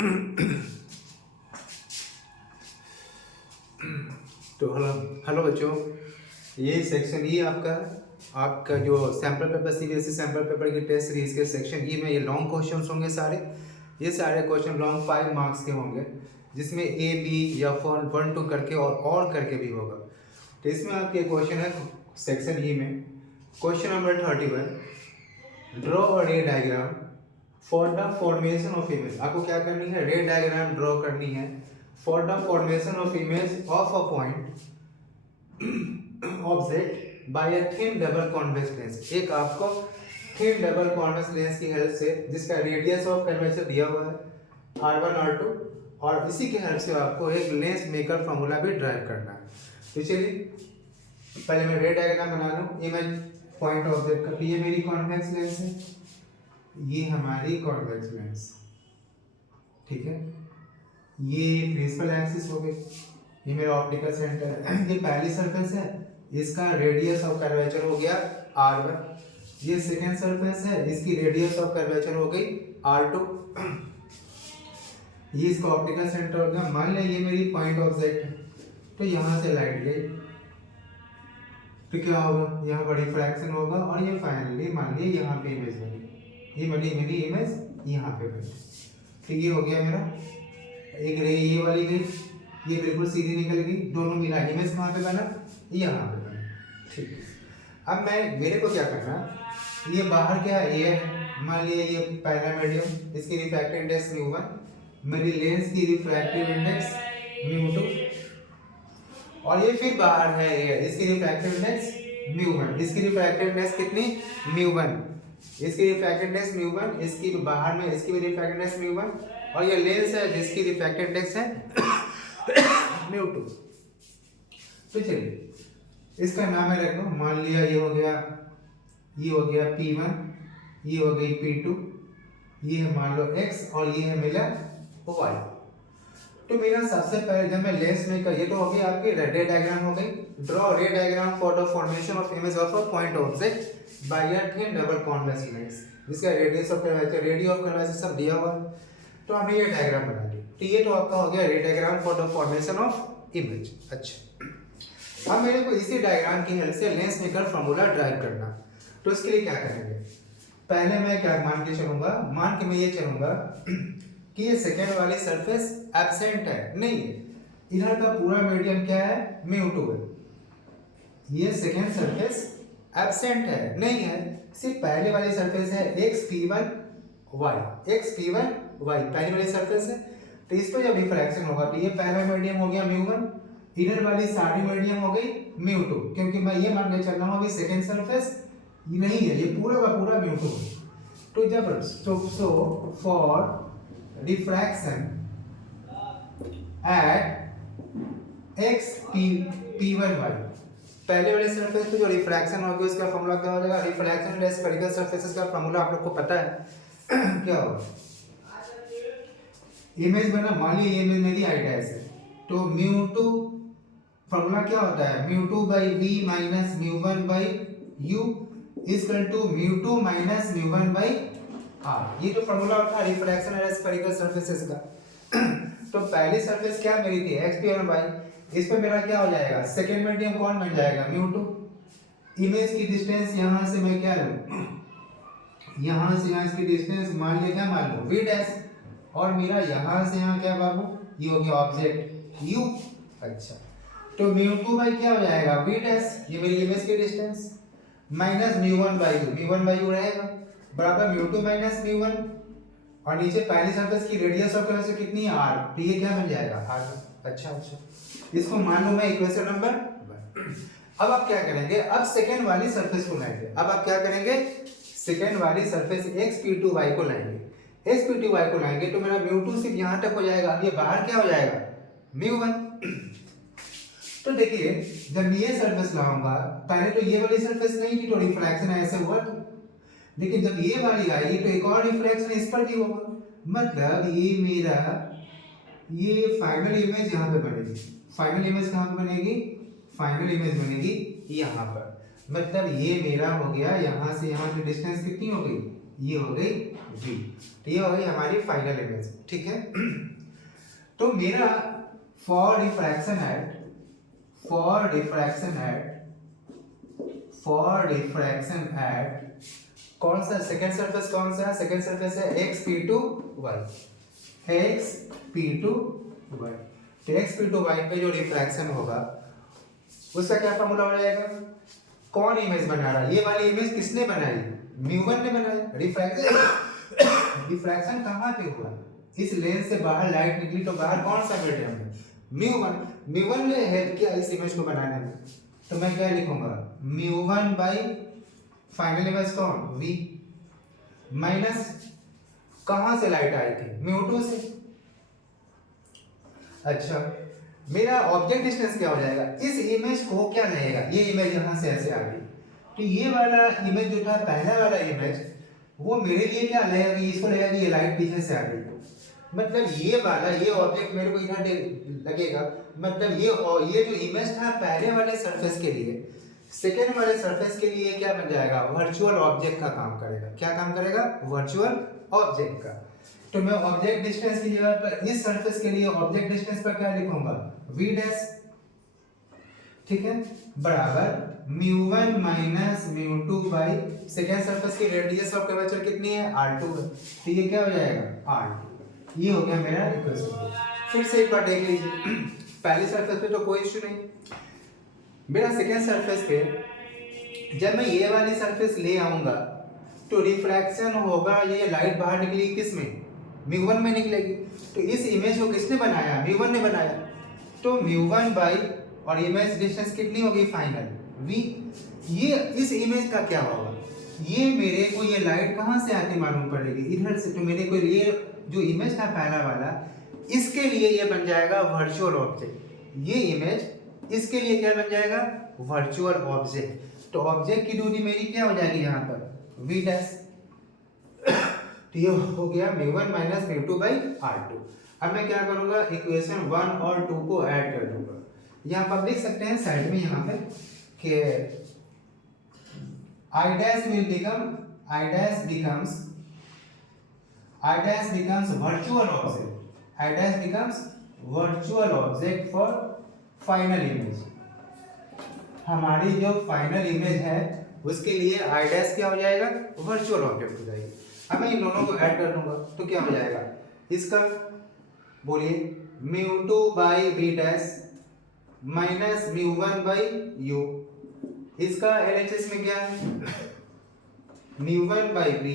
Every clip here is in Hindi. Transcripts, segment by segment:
तो हेलो हेलो बच्चों, ये सेक्शन ई आपका जो sample paper CBSE sample paper की टेस्ट सीरीज के सेक्शन ई में ये लॉन्ग क्वेश्चंस होंगे सारे। ये सारे क्वेश्चन लॉन्ग 5 मार्क्स के होंगे, जिसमें ए बी या 1 2 करके और करके भी होगा। तो इसमें आपके क्वेश्चन है सेक्शन ई में क्वेश्चन नंबर 31, ड्रॉ अ रे diagram for the formation of image. आपको क्या करनी है? रे डायग्राम ड्रॉ करनी है for the formation of image of a point object by a thin double convex lens. एक आपको थिन डबल कॉन्वेक्स लेंस की हेल्प से, जिसका रेडियस ऑफ कर्वेचर दिया हुआ है R1 R2, और इसी के हेल्प से आपको एक लेंस मेकर फॉर्मूला भी ड्राइव करना है। तो चलिए पहले मैं रे डायग्राम बना लूं इमेज पॉइंट ऑब्जेक्ट का। ये मेरी कॉन्वेक्स लेंस है, ये हमारी कॉन्वेक्स लेंस, ठीक है। ये प्रिंसिपल एक्सिस हो गई, ये मेरा ऑप्टिकल सेंटर है। ये पहली सरफेस है, इसका रेडियस ऑफ कर्वेचर हो गया R1। ये सेकेंड सरफेस है, इसकी रेडियस ऑफ कर्वेचर हो गई R2। ये इसका ऑप्टिकल सेंटर हो गया। मान लिया ये मेरी पॉइंट ऑब्जेक्ट है, तो यहाँ से लाइट गई, तो क्या होगा? यहाँ पर रिफ्रैक्शन होगा, और ये फाइनली मान लिया यहाँ पे इमेज बनी। ये मेरी इमेज यहाँ पे बनी। तो ये हो गया मेरा एक रे, ये वाली गई, ये बिल्कुल सीधी निकल गई, दोनों मिला इमेज कहाँ पे बना? यहाँ पे बना, ठीक है। अब मेरे को क्या करना, ये बाहर क्या है? ये मान लिया ये पहला मीडियम, इसकी रिफ्रैक्टिव इंडेक्स μ1, मेरी लेंस की रिफ्रैक्टिव इंडेक्स μ2, और ये फिर बाहर है ये, इसकी रिफ्रैक्टिव इंडेक्स μ1, इसकी रिफ्रैक्टिव इंडेक्स कितनी? μ1, इसकी रिफ्रैक्टिव इंडेक्स μ1, इसकी बाहर में इसकी भी रिफ्रैक्टिव इंडेक्स μ1, और ये लेंस है जिसकी रिफ्रैक्टिव इंडेक्स है μ2। तो चलिए इसका नाम है रखो, मान लिया ये हो गया P1, ये हो गई P2, ये है मान लो X, और ये है मेरा Y। तो मेरा सबसे पहले जब मैं लेंस मेकर, ये तो हो गई आपकी रे डायग्राम हो गई। Draw ray diagram for the formation of image of a point object by a thin double convex lens, जिसका radius of curvature, radius of curvature सब दिया हुआ है। तो हमें ये डायग्राम बना ली। तो ये तो आपका हो गया रे diagram for the formation of image. अच्छा, अब मेरे को इसी डायग्राम की हेल्प से लेंस मेकर फॉर्मूला ड्राइव करना। तो इसके लिए क्या करेंगे? पहले मैं क्या मान के मैं ये चलूंगा कि ये सेकेंड वाली सरफेस एब्सेंट है, नहीं है। इधर का पूरा मीडियम क्या है? μ2 है। ये सेकेंड सरफेस एब्सेंट है, नहीं है, सिर्फ पहले वाली सरफेस है xp1 y, पहली वाली सरफेस है। तो इस पर जब रिफ्रैक्शन होगा तो ये पहला मीडियम हो गया μ1, इधर वाली सारी मीडियम हो गई μ2, क्योंकि मैं ये मान के चल रहा हूँ अभी सेकेंड सरफेस नहीं है, ये पूरा का पूरा μ2 है। तो जब so for refraction at xp1y, पहले वाले सरफेस पे जो रिफ्रैक्शन होगी उसका फॉर्मूला क्या हो जाएगा? रिफ्रैक्शन इंडेक्स स्फेरिकल सरफेसेस का फॉर्मूला आप लोग को पता है क्या होगा? इमेज बना, मान लीजिए ये इमेज मेरी आई डैश है, तो μ2 फॉर्मूला क्या होता है? μ2 by v minus μ1 by u is equal to μ2 minus μ1 by r। ये जो फॉर्मूला होता है रिफ्रैक्शन इंडेक्स स्फेरिकल सरफेसेस का। तो पहली सरफेस क्या मेरी थी? xp1y, इस पे मेरा क्या हो जाएगा? सेकेंड मीडियम कौन बन जाएगा? μ2। इमेज की डिस्टेंस यहां से मैं क्या लूं? यहां से यहां इसकी डिस्टेंस मान लिया, क्या मान लो? v डैश, और मेरा यहां से यहां क्या बाबू? ये हो गया ऑब्जेक्ट u। अच्छा, तो μ2 बाई क्या हो जाएगा? v डैश, ये मेरी इमेज की डिस्टेंस, माइनस μ1 बाई u रहेगा, बराबर μ2 माइनस μ1, और नीचे पहली सरफेस की रेडियस ऑफ कर्वेचर कितनी है? r। तो ये क्या बन जाएगा? r। अच्छा, इसको मान लो मैं इक्वेशन नंबर 1। अब आप क्या करेंगे? अब सेकेंड वाली सरफेस को लाएंगे। अब आप क्या करेंगे? सेकेंड वाली सरफेस xp2y को लाएंगे। xp2y को लाएंगे तो मेरा μ2 सिर्फ यहाँ तक हो जाएगा, अब ये बाहर क्या हो जाएगा? μ1। तो देखिए जब ये सरफेस लाऊंगा, पहले तो ये वाली सरफेस नहीं थी, तो रिफ्रैक्शन ऐसे हुआ तो, लेकिन जब ये वाली आई तो एक और रिफ्रैक्शन इस पर भी होगा। मतलब ये मेरा ये फाइनल इमेज यहाँ पे बनेगी। फाइनल इमेज कहाँ पे बनेगी? फाइनल इमेज बनेगी यहाँ पर। मतलब ये मेरा हो गया, यहाँ से यहाँ की डिस्टेंस कितनी हो गई? ये हो गई V, तो ये हो गई हमारी फाइनल इमेज, ठीक है। तो मेरा फॉर डिफ्रैक्शन एट कौन सा सेकेंड सरफेस, कौन सा सेकेंड सरफेस है xp2y, xp2y। तो xp2y पे जो रिफ्रैक्शन होगा उसका क्या फॉर्मूला हो जाएगा, कौन इमेज बना रहा है, ये वाली इमेज किसने बनाई, म्यू1 ने बनाई। रिफ्रैक्शन कहाँ पे हुआ, इस लेंस से बाहर लाइट निकली तो बाहर कौन सा मीडियम है, म्यू1 ने हेल्प किया इस इमेज को बनाने में। तो मैं क्या लिखूंगा, म्यू1 बाई फाइनल इमेज कौन, V, माइनस कहाँ से लाइट आई थी, म्यू2 से। अच्छा, मेरा ऑब्जेक्ट डिस्टेंस क्या हो जाएगा, इस इमेज को क्या लगेगा, ये इमेज यहाँ से ऐसे आ गई, तो ये वाला इमेज जो था पहला वाला इमेज वो मेरे लिए क्या लगेगा कि इसको लगेगा कि ये लाइट पीछे से आ गई, मतलब ये वाला ये ऑब्जेक्ट मेरे को इधर लगेगा, मतलब ये जो इमेज था पहले वाले सरफेस के लिए सेकेंड वाले सरफेस के लिए क्या बन जाएगा, वर्चुअल ऑब्जेक्ट का काम करेगा। क्या काम करेगा, वर्चुअल ऑब्जेक्ट का। तो मैं ऑब्जेक्ट डिस्टेंस की जगह पर इस सरफेस के लिए ऑब्जेक्ट डिस्टेंस पर क्या लिखूंगा, v डैश, ठीक है, बराबर म्यू1 माइनस म्यू2 बाई सेकेंड सरफेस की रेडियस ऑफ कर्वेचर कितनी है, r2 है, तो ये क्या हो जाएगा, r2। ये हो गया मेरा इक्वेशन। फिर से एक बार देख लीजिए, पहले सरफेस पे तो कोई इश्यू नहीं, मेरा सेकेंड सरफेस पे जब मैं ये वाली सरफेस ले आऊंगा तो रिफ्रैक्शन होगा, ये लाइट बाहर निकलेगी किस में, म्यू1 में निकलेगी। तो इस इमेज को किसने बनाया, म्यू1 ने बनाया, तो म्यू1 बाई और इमेज डिस्टेंस कितनी होगी, फाइनल v। ये इस इमेज का क्या होगा, ये मेरे को ये लाइट कहाँ से आती मालूम पड़ेगी, इधर से। तो मेरे को ये जो इमेज था पहला वाला, इसके लिए ये बन जाएगा वर्चुअल ऑब्जेक्ट, ये इमेज इसके लिए क्या बन जाएगा, वर्चुअल ऑब्जेक्ट। तो ऑब्जेक्ट की दूरी मेरी क्या हो जाएगी यहाँ पर, v डैश। तो ये हो गया म्यू1 माइनस म्यू2 बाई r2। अब मैं क्या करूंगा, इक्वेशन 1 और 2 को ऐड कर दूंगा। यहाँ पर आप देख सकते हैं साइड में यहाँ पे कि I dash becomes virtual object. I dash becomes virtual object for final image. हमारी जो फाइनल इमेज है उसके लिए I dash क्या हो जाएगा, वर्चुअल ऑब्जेक्ट हो जाएगी। अब मैं इन दोनों को ऐड कर दूंगा तो क्या हो जाएगा, इसका बोलिए म्यू2 बाई v डैश माइनस म्यू1 बाई u, इसका LHS में क्या है, म्यू1 बाई v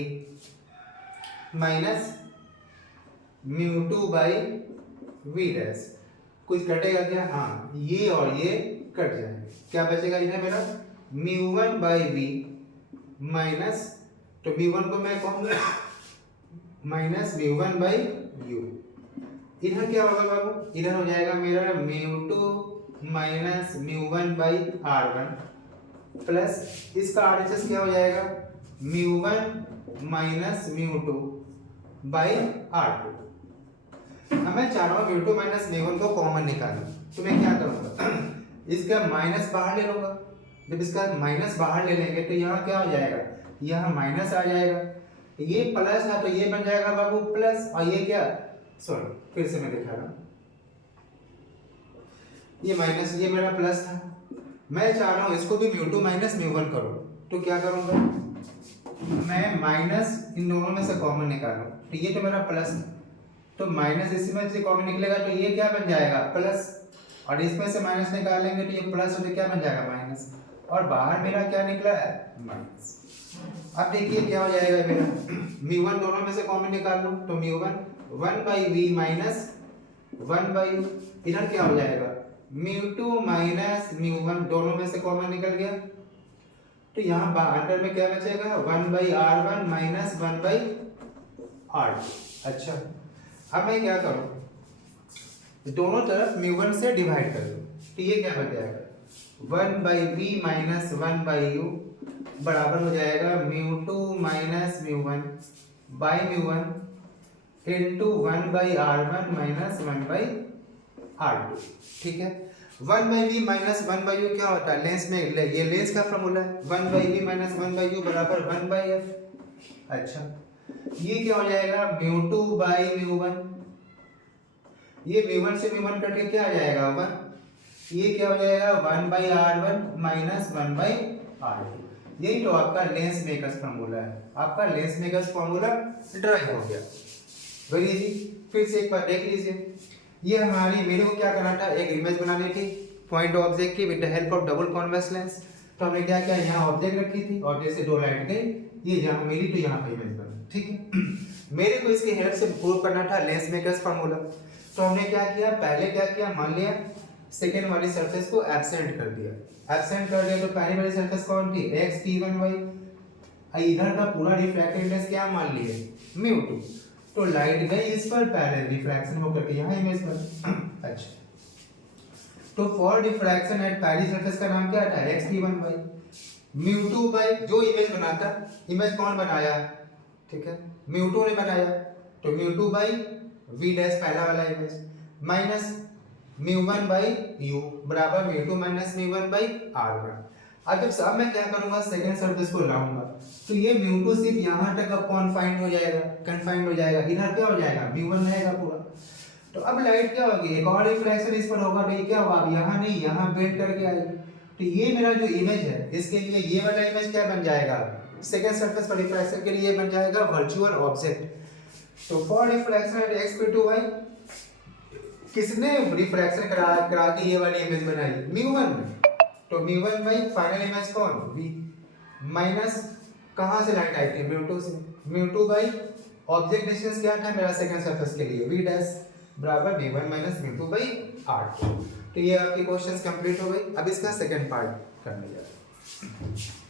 माइनस म्यू2 बाई v डैश। कुछ कटेगा क्या, हाँ ये और ये कट जाएंगे, क्या बचेगा इधर मेरा, म्यू1 बाई v माइनस, तो म्यू1 को मैं कहूँगा माइनस म्यू1 बाई u। इधर क्या होगा बाबू, इधर हो जाएगा मेरा म्यू2 माइनस म्यू1 बाई r1 प्लस इसका RHS क्या हो जाएगा, म्यू1 माइनस म्यू2 बाई r2। अब मैं चाह रहा हूँ म्यू2 माइनस म्यू1 को कॉमन निकालूं, तो मैं क्या करूँगा, इसका माइनस बाहर ले लूँगा। जब इसका माइनस बाहर ले लेंगे तो यहाँ क्या हो जाएगा, यहाँ माइनस आ जाएगा, ये प्लस है तो ये बन जाएगा बाबू प्लस, और ये क्या, सॉरी फिर से मैं दिखा रहा हूँ, ये माइनस, ये मेरा प्लस था। मैं चाह रहा हूँ इसको भी म्यू2 माइनस म्यू1 करो, तो क्या करूँगा, मैं माइनस इन दोनों में से कॉमन निकालूं, तो ये तो मेरा प्लस है, तो माइनस इसमें से कॉमन निकलेगा तो ये क्या बन जाएगा, प्लस, और इसमें से माइनस निकालेंगे तो ये प्लस होकर क्या बन जाएगा, माइनस, और बाहर मेरा क्या निकला है, माइनस। अब देखिए क्या हो जाएगा मेरा, म्यू1 दोनों में से कॉमन निकाल लूं, तो म्यू1 1 by v minus 1 by u, इधर क्या हो जाएगा, म्यू2 माइनस म्यू1 दोनों में से कॉमन निकल गया, तो यहाँ अंदर में क्या बचेगा, 1 by r1 minus 1 by r2। अच्छा, अब मैं क्या करूँ, दोनों तरफ म्यू1 से डिवाइड कर दूँ, तो ये क्या बन जाएगा, 1 by v minus 1 by u बराबर हो जाएगा म्यू2 माइनस म्यू1 बाई म्यू1 into 1 by r1 minus 1 by r2। ठीक है, 1 by v minus 1 by u क्या होता है, लेंस में ये लेंस का फॉर्मूला है, 1 by v minus 1 by u बराबर 1 बाई f। अच्छा, ये क्या हो जाएगा mu two by mu one, ये म्यू वन से म्यू वन कट के क्या आ जाएगा 1, ये क्या हो जाएगा 1 by are one minus 1 by R two. यही तो आपका लेंस मेकर्स फार्मूला है, आपका लेंस मेकर्स फार्मूला ड्राइव हो गया। वेरी इजी, फिर से एक बार देख लीजिए। ये हमारी मेरे को क्या करना था, एक इमेज बनानी थी पॉइंट ऑब्जेक्ट की with the help of double convex lens. तो हमने क्या किया, यहाँ ऑब्जेक्ट रखी थी, ऑब्जेक्ट से दो लाइट गई, ये जहाँ मिली तो यहाँ पे इमेज बनी, ठीक है। मेरे को इसकी हेल्प से प्रूव करना था लेंस मेकर्स फार्मूला। तो हमने क्या किया, पहले क्या किया, मान लिया सेकेंड वाली सरफेस को एब्सेंट कर दिया। एब्सेंट कर दिया तो पहली वाली सरफेस कौन थी, x t1y। इधर का पूरा रिफ्रैक्टिव इंडेक्स क्या मान लिए म्यू टू। तो लाइट गई इस पर, पैरेलल रिफ्रैक्शन होकर के यहाँ इमेज बनी। अच्छा, तो फॉर डिफ्रैक्शन एट पहली सरफेस का नाम क्या था, x t1y। Mu two by जो इमेज बनाता, इमेज कौन बनाया, ठीक है म्यू टू ने बनाया, तो mu two by v dash पहला वाला image minus mu one by u बराबर mu two minus mu one by are one. अब मैं क्या करूंगा, सेकंड सरफेस को लाऊंगा, तो ये म्यू टू सिर्फ यहाँ तक अब कॉन्फाइंड हो जाएगा, कन्फाइंड हो जाएगा, इधर क्या हो जाएगा म्यू वन रहेगा पूरा। तो अब लाइट क्या होगी, एक और रिफ्लेक्शन इस पर होगा, तो ये क्या होगा, यहाँ नहीं यहाँ बेंड करके आएगी। तो ये मेरा जो इमेज है, इसके लिए ये वाला इमेज क्या बन जाएगा, सेकंड सरफेस पर रिफ्लेक्शन के लिए बन जाएगा वर्चुअल ऑब्जेक्ट। तो for reflection at x p to y, किसने रिफ्रैक्शन करा के ये वाली इमेज बनाई, म्यू वन। तो mu one by final image कौन, v माइनस कहाँ से लाइट आई थी, म्यू टू से, mu two by object distance क्या था मेरा सेकंड सरफेस के लिए v डैश बराबर mu one minus mu two by R two. तो ये आपकी क्वेश्चंस कंप्लीट हो गई। अब इसका सेकंड पार्ट करने जा रहे हैं।